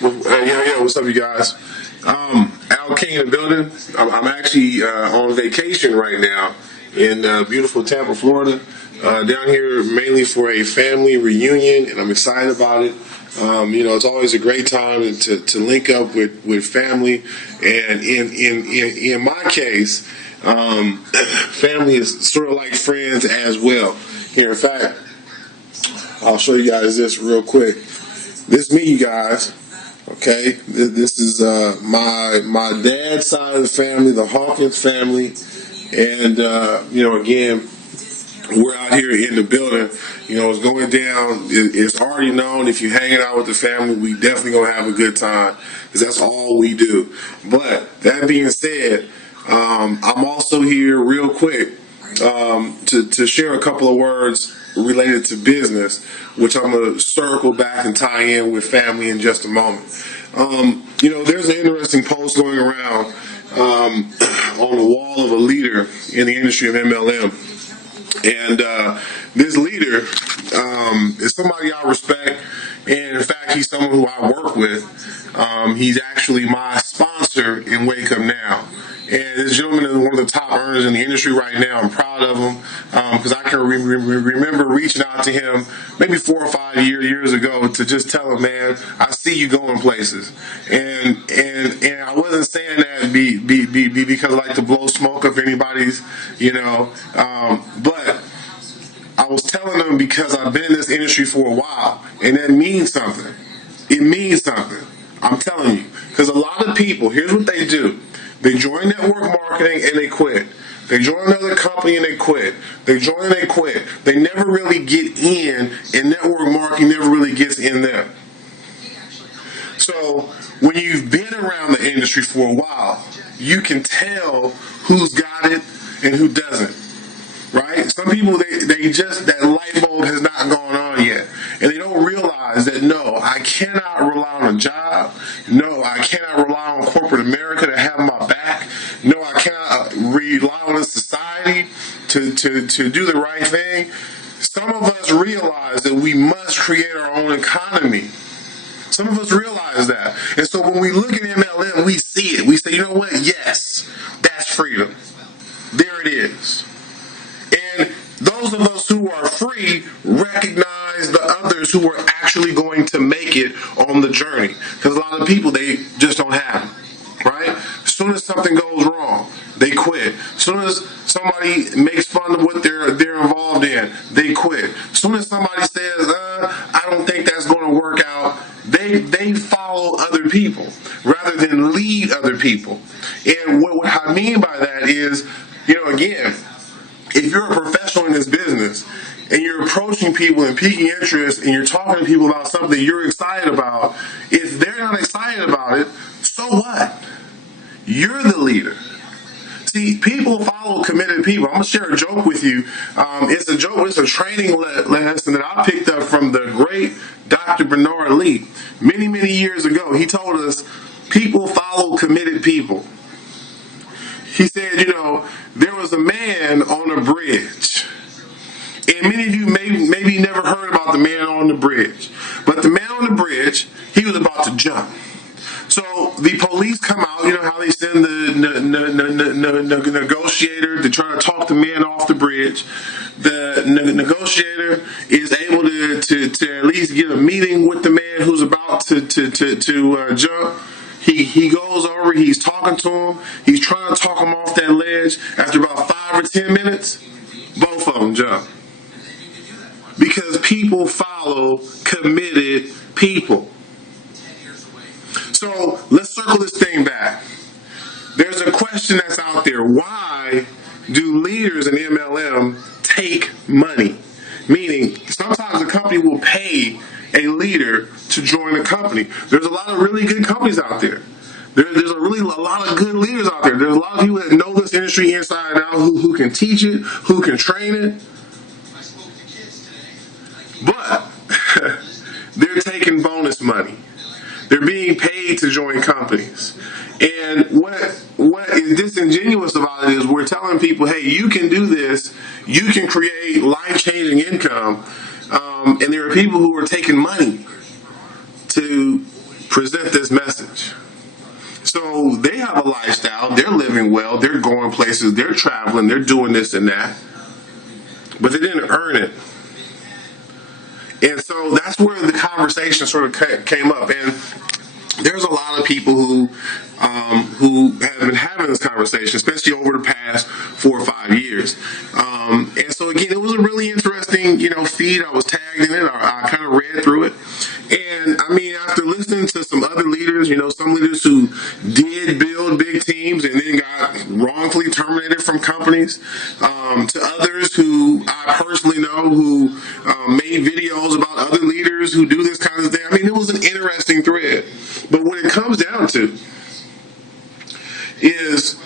Yeah, what's up, you guys? Al King in the building. I'm actually on vacation right now in beautiful Tampa, Florida. Down here mainly for a family reunion, and I'm excited about it. It's always a great time to link up with family, and in my case, family is sort of like friends as well. Here, in fact, I'll show you guys this real quick. This me, you guys. Okay, this is my dad's side of the family, the Hawkins family, and again, we're out here in the building. It's going down. It's already known. If you're hanging out with the family, we definitely gonna have a good time because that's all we do. But that being said, I'm also here real quick to share a couple of words related to business, which I'm going to circle back and tie in with family in just a moment. There's an interesting post going around on the wall of a leader in the industry of MLM. And this leader is somebody I respect, and in fact, he's someone who I work with. He's actually my sponsor in Wake Up Now. And this gentleman is one of the top earners in the industry right now. I'm proud of him because I can remember reaching out to him maybe 4 or 5 years ago to just tell him, man, I see you going places. And I wasn't saying that because I like to blow smoke up anybody's, but I was telling them because I've been in this industry for a while, and that means something. It means something. I'm telling you, because a lot of people, here's what they do. They join network marketing and they quit. They join another company and they quit. They join and they quit. They never really get in, and network marketing never really gets in them. So when you've been around the industry for a while, you can tell who's got it and who doesn't. Right? Some people, they just, that light bulb has not gone on yet. And they don't realize that, no, I cannot rely on a job. No, I cannot rely on corporate America to have my back. No, I cannot rely on a society to do the right thing. Some of us realize that we must create our own economy. Some of us realize that. And so when we look at MLM, we see it. We say, you know what? Yes, that's freedom. There it is. And those of us who are free recognize the others who are actually going to make it on the journey. Because a lot of people, they just don't have it, right? As soon as something goes wrong, they quit. As soon as somebody makes fun of what they're involved in, they quit. As soon as somebody says, I don't think that's going to work out, they follow other people rather than lead other people. And what I mean by that is, again, if you're a professional in this business and you're approaching people and piquing interest and you're talking to people about something you're excited about, if they're not excited about it, so what? You're the leader. See, people follow committed people. I'm going to share a joke with you. It's a joke. It's a training lesson that I picked up from the great Dr. Bernard Lee. Many, many years ago, he told us people follow committed people. He said, there was a man on a bridge. And many of you maybe never heard about the man on the bridge. But the man on the bridge, he was about to jump. So the police come out, how they send the negotiator to try to talk the man off the bridge. The negotiator is able to at least get a meeting with the man who's about to jump. He goes over, he's talking to him, he's trying to talk him off that ledge. After about 5 or 10 minutes, both of them jump. Because people follow committed people. So let's circle this thing back. There's a question that's out there. Why do leaders in MLM take money? Meaning, sometimes a company will pay a leader to join a company. There's a lot of really good companies out there. There's a lot of good leaders out there. There's a lot of people that know this industry inside and out who can teach it, who can train it. But they're taking bonus money. They're being paid to join companies. And what is disingenuous about it is we're telling people, hey, you can do this. You can create life-changing income. And there are people who are taking money to present this message. So they have a lifestyle, they're living well, they're going places, they're traveling, they're doing this and that, but they didn't earn it. And so that's where the conversation sort of came up. And there's a lot of people who have been having this conversation, especially over the past 4 or 5 years. And so again, it was a really interesting, feed. I was tagged in it. I kind of read through it. And I mean, after listening to some other leaders, some leaders who did build big teams and then got wrongfully terminated from companies, to others who I personally know who made videos about other leaders who do this kind of thing. I mean, it was an interesting thread. But what it comes down to is,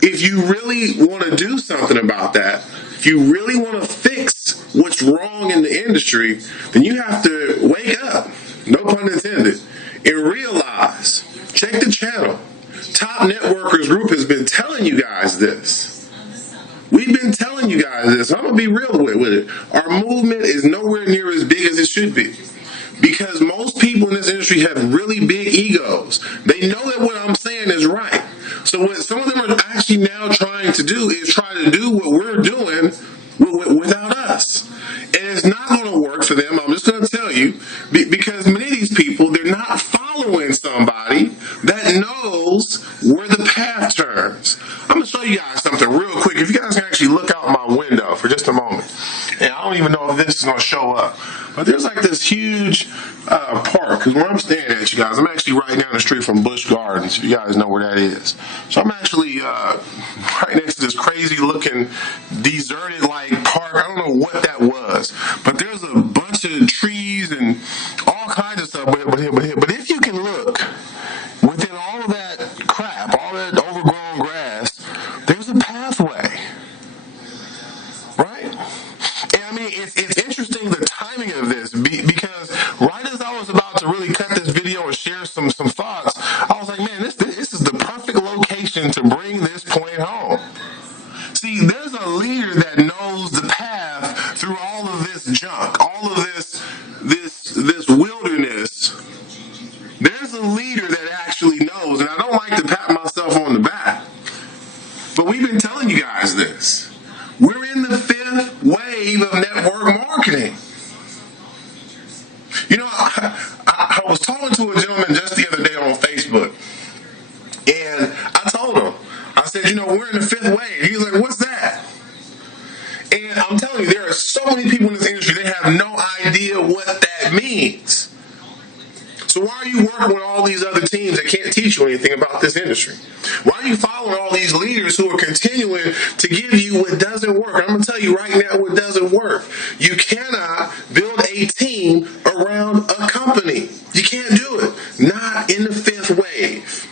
if you really want to do something about that, if you really want to fix what's wrong in the industry, then you have to wake up, no pun intended, and realize, check the channel. Top Networkers Group has been telling you guys this. We've been telling you guys this. I'm going to be real with it. Our movement is nowhere near as big as it should be. Because most people in this industry have really big egos. They know that what I'm saying is right. So what some of them are actually now trying to do is try to do what we're doing without us. And it's not going to work for them. I'm just going to tell you, because many of these people, they're not following somebody that knows where the path turns. I'm going to show you guys something real quick. If you guys can actually look out my window for just a moment. And I don't even know if this is going to show up. But there's like this huge park, because where I'm staying at, you guys, I'm actually right down the street from Busch Gardens, if you guys know where that is. So I'm actually right next to this crazy-looking, deserted-like park. I don't know what that was, but there's a bunch of trees and all kinds of stuff. But if you can look within all of that crap, all that overgrown grass, there's a pathway. Right? And I mean, it's interesting the timing of this, because right as I was about to really cut this video and share some thoughts, I was like, man, this is the perfect location to bring this point home. See, there's a leader that knows the path through all of this junk, all of this wilderness. There's a leader that actually knows, and I don't like to pat myself on the back, but we've been telling you guys this. We're in the 5th wave of network marketing. I was talking to a gentleman just the other day on Facebook, and I told him, I said, we're in the 5th wave. He was like, what's that? And I'm telling you, there are so many people in this industry, they have no idea what that means. So why are you working with all these other teams that can't teach you anything about this industry? Why are you following all these leaders who are continuing to give you what doesn't work? I'm going to tell you right now what doesn't work. You cannot build a team around a company. You can't do it. Not in the 5th wave.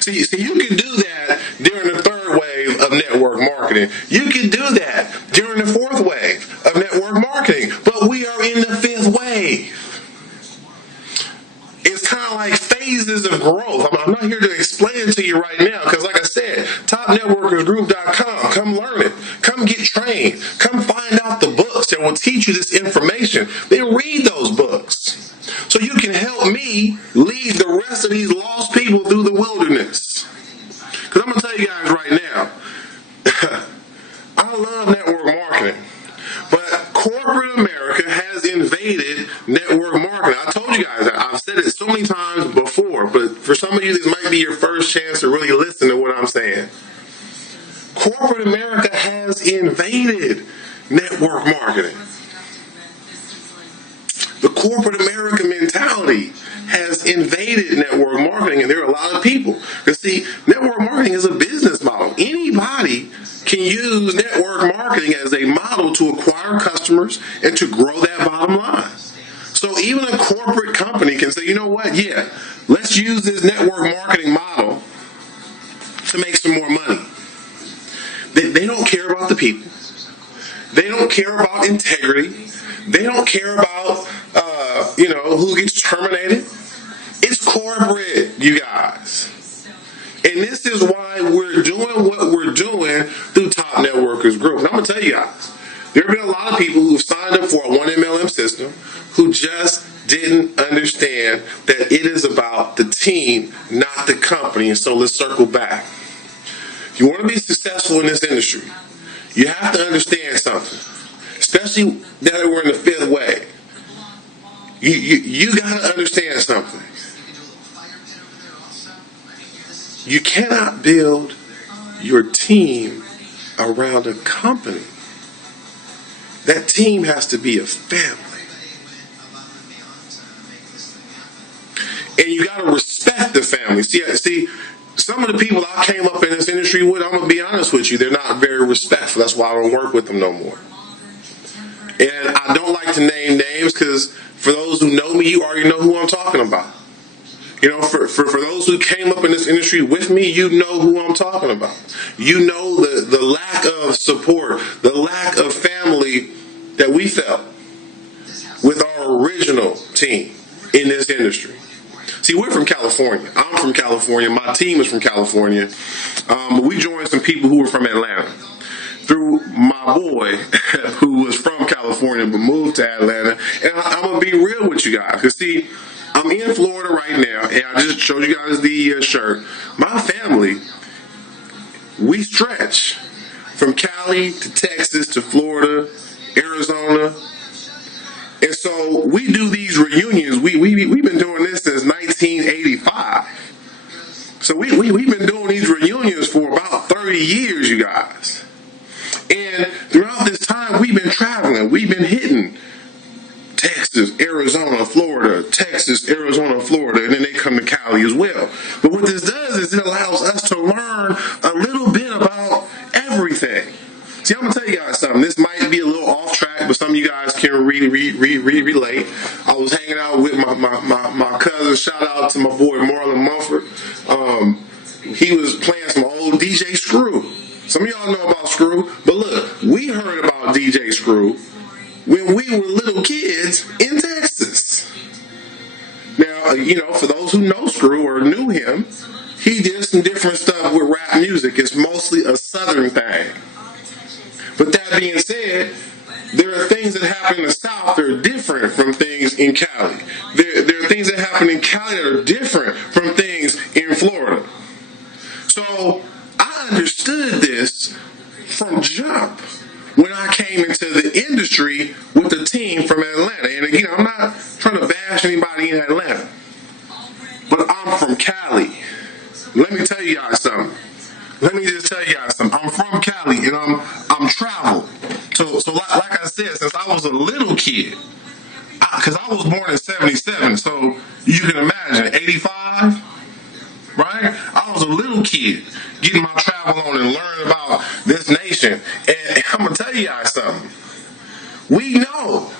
See, you can do that during the 3rd wave of network marketing. You can do that during the 4th wave of network marketing. But we are in the 5th wave. It's kind of like phases of growth. I'm not here to explain it to you right now, because like I said, topnetworkersgroup.com. Come learn it. Come get trained. Come find out the books that will teach you this information. Then read those books so you can help me lead the rest of these lost people through the wilderness. Because I'm going to tell you guys right now, I love network marketing, but corporate America has invaded network marketing. I told you guys, I've said it so many times before, but for some of you, this might be your first chance to really listen to what I'm saying. Corporate America has invaded network marketing. The corporate America mentality has invaded network marketing, and there are a lot of people. Because see, network marketing is a business model. Anybody can use network marketing as a model to acquire customers and to grow that bottom line. So even a corporate company can say, you know what, yeah, let's use this network marketing model to make some more money. They don't care about the people. They don't care about integrity. They don't care about, who gets terminated. It's corporate, you guys. And this is why we're doing what we're doing through Top Networkers Group. And I'm going to tell you guys, there have been a lot of people who've signed up for a 1MLM system who just didn't understand that it is about the team, not the company. And so let's circle back. If you want to be successful in this industry, you have to understand something, especially now that we're in the fifth wave. You got to understand something. You cannot build your team around a company. That team has to be a family. And you got to respect the family. See, some of the people I came up in this industry with, I'm going to be honest with you, they're not very respectful. That's why I don't work with them no more. And I don't like to name names because for those who know me, you already know who I'm talking about. You know, for those who came up in this industry with me, you know who I'm talking about. You know the lack of support, the lack of family that we felt with our original team in this industry. See, we're from California. I'm from California. My team is from California. But we joined some people who were from Atlanta through my boy who was from California but moved to Atlanta. And I'm going to be real with you guys. Because, see, I'm in Florida right now, and I just showed you guys the shirt. My family, we stretch from Cali to Texas to Florida, Arizona. And so we do these reunions. We've been doing this since 1985. So we've been doing these reunions for about 30 years, you guys. And throughout this time, we've been traveling. We've been hitting Texas, Arizona, Florida, Texas, Arizona, Florida, and then they come to Cali as well. But what this does is it allows us to learn a little bit about everything. See, I'm going to tell you guys something. This might be a little off track, but some of you guys can relate. I was hanging out with my cousin. Shout out to my boy Marlon Mumford. He was playing some old DJ Screw. Some of y'all know about Screw. But look, we heard about DJ Screw when we were little kids in Texas. Now, you know, for those who know Screw or knew him, he did some different stuff with rap music. It's mostly a Southern thing. But that being said, there are things that happen in the South that are different from things in Cali. There are things that happen in Cali that are different from things in Florida. So I understood this from jump when I came into the industry with a team from Atlanta. And again, I'm not trying to bash anybody in Atlanta, but I'm from Cali. Let me tell you guys something. I'm from Cali and I'm traveled. So like I said, since I was a little kid, because I was born in 77, so you can imagine, 85, right? I was a little kid getting my travel on and learning about this nation. And I'm going to tell you guys something. We know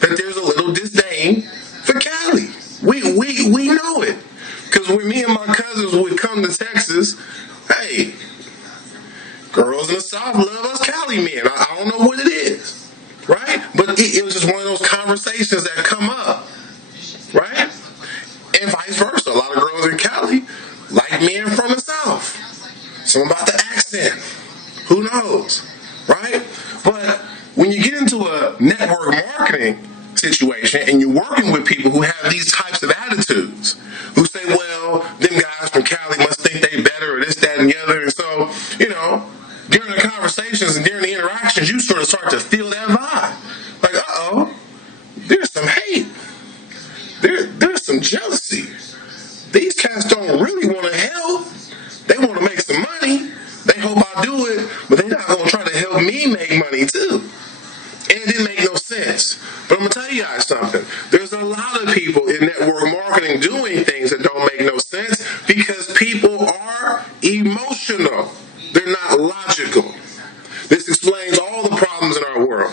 that there's a little disdain for Cali. We know it. Because when me and my cousins would come to Texas, hey, girls in the South love us Cali men. I don't know what it is, right? But it was just one of those conversations that come up, right? And vice versa. A lot of girls in Cali like men from the South. Something about the accent. Who knows, right? But when you get into a network marketing situation and you're working with people who have these types of attitudes, who say, well, them guys from Cali must think they better or this, that, and the other. And so, you know, during the conversations and during the interactions, you sort of start to feel that vibe. Like, uh-oh, there's some hate. There's some jealousy. These cats don't really want to help. They want to make some money. They hope I do it, but they're not going to try to help me make money too. And it didn't make no sense. But I'm going to tell you guys something. There's a lot of people in network marketing doing things that don't make no sense because people are emotional. They're not logical. This explains all the problems in our world.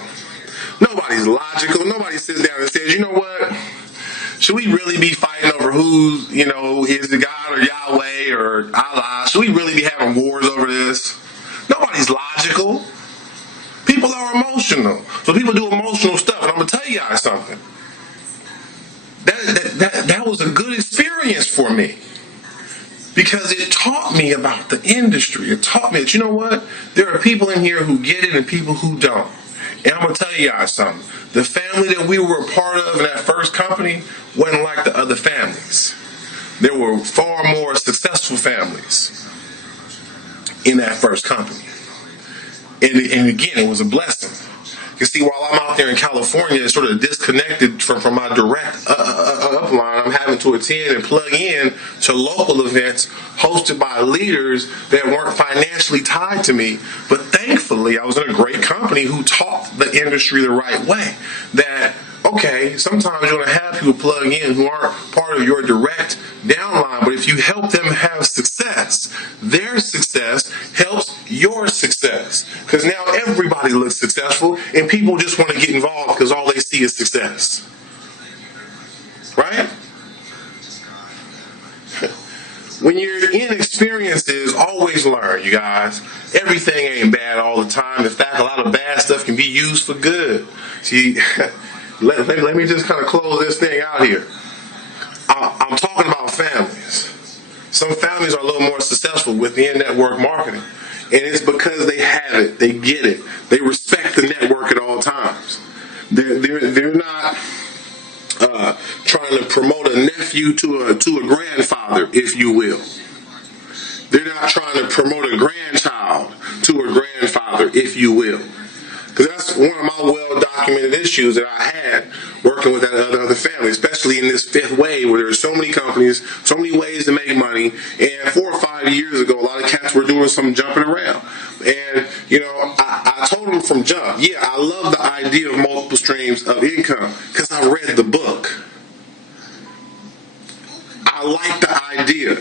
Nobody's logical. Nobody sits down and says, you know what? Should we really be fighting over who, you know, is the God or Yahweh or Allah? Should we really be having wars over this? Nobody's logical. People are emotional. So people do emotional stuff. And I'm going to tell you guys something. That was a good experience for me. Because it taught me about the industry. It taught me that, you know what? There are people in here who get it and people who don't. And I'm going to tell you guys something. The family that we were a part of in that first company wasn't like the other families. There were far more successful families in that first company. And again, it was a blessing. You see, while I'm out there in California, it's sort of disconnected from my direct upline. I'm having to attend and plug in to local events hosted by leaders that weren't financially tied to me. But thankfully, I was in a great company who taught the industry the right way. That, okay, sometimes you're going to have people plug in who aren't part of your direct downline, but if you help them have success, their success helps your success. Because now everybody looks successful, and people just want to get involved because all they see is success. Right? When you're inexperienced, always learn, you guys. Everything ain't bad all the time. In fact, a lot of bad stuff can be used for good. See, let me just kind of close this thing out here. I'm talking about families. Some families are a little more successful within network marketing. And it's because they have it. They get it. They respect the network at all times. They're not trying to promote a nephew to a grandfather, if you will. They're not trying to promote a grandchild to a grandfather, if you will. Because that's one of my well-documented issues that I had working with that other family, especially in this fifth wave where there's so many companies, so many ways to make money. And 4 or 5 years ago, a lot of cats were doing some jumping around. And, I told them from jump, yeah, I love the idea of multiple streams of income because I read the book. I like the idea.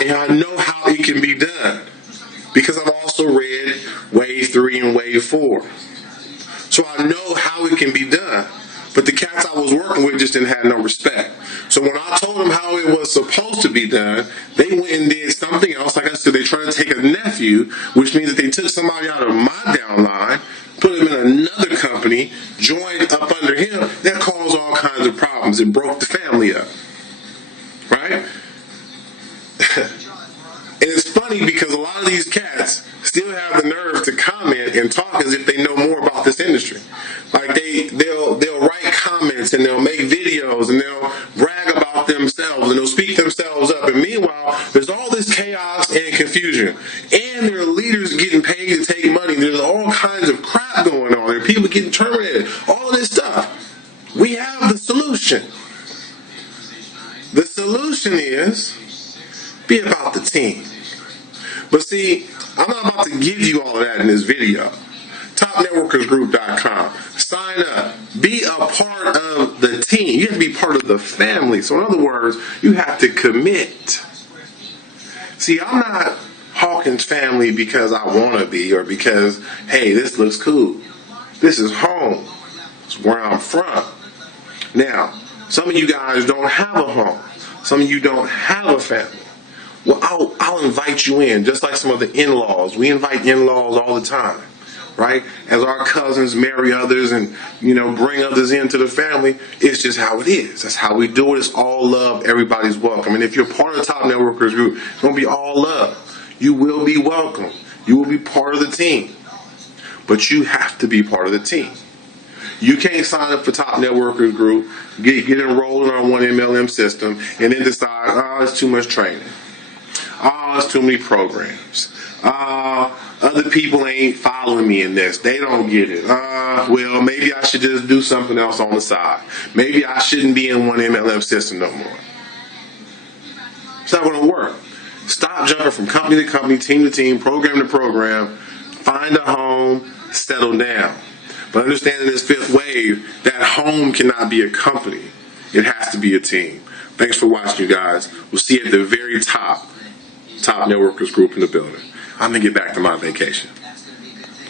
And I know how it can be done. Because I've also read Wave 3 and Wave 4. So I know how it can be done. But the cats I was working with just didn't have no respect. So when I told them how it was supposed to be done, they went and did something else. Like I said, they tried to take a nephew, which means that they took somebody out of my downline, put him in another company, joined up under him. That caused all kinds of problems. It broke the family up. Right? And it's funny because a lot of these cats still have the nerve to comment and talk as if they know more about this industry. Like they'll write comments and they'll make videos and they'll brag about themselves and they'll speak themselves up. And meanwhile, there's all this chaos and confusion. And there are leaders getting paid to take money. There's all kinds of crap going on. There are people getting terminated. All of this stuff. We have the solution. The solution is be about the team. But see, I'm not about to give you all of that in this video. Topnetworkersgroup.com. Sign up. Be a part of the team. You have to be part of the family. So in other words, you have to commit. See, I'm not Hawkins family because I want to be or because, hey, this looks cool. This is home. It's where I'm from. Now, some of you guys don't have a home. Some of you don't have a family. Well, I'll invite you in, just like some of the in-laws. We invite in-laws all the time, right? As our cousins marry others and, bring others into the family, it's just how it is. That's how we do it. It's all love. Everybody's welcome. And if you're part of the Top Networkers Group, it's going to be all love. You will be welcome. You will be part of the team. But you have to be part of the team. You can't sign up for Top Networkers Group, get enrolled in our 1MLM system, and then decide, it's too much training. It's too many programs. Other people ain't following me in this. They don't get it. Well, maybe I should just do something else on the side. Maybe I shouldn't be in 1MLM system no more. It's not going to work. Stop jumping from company to company, team to team, program to program. Find a home, settle down. But understand in this fifth wave, that home cannot be a company. It has to be a team. Thanks for watching, you guys. We'll see you at the very top Networkers Group in the building. I'm going to get back to my vacation.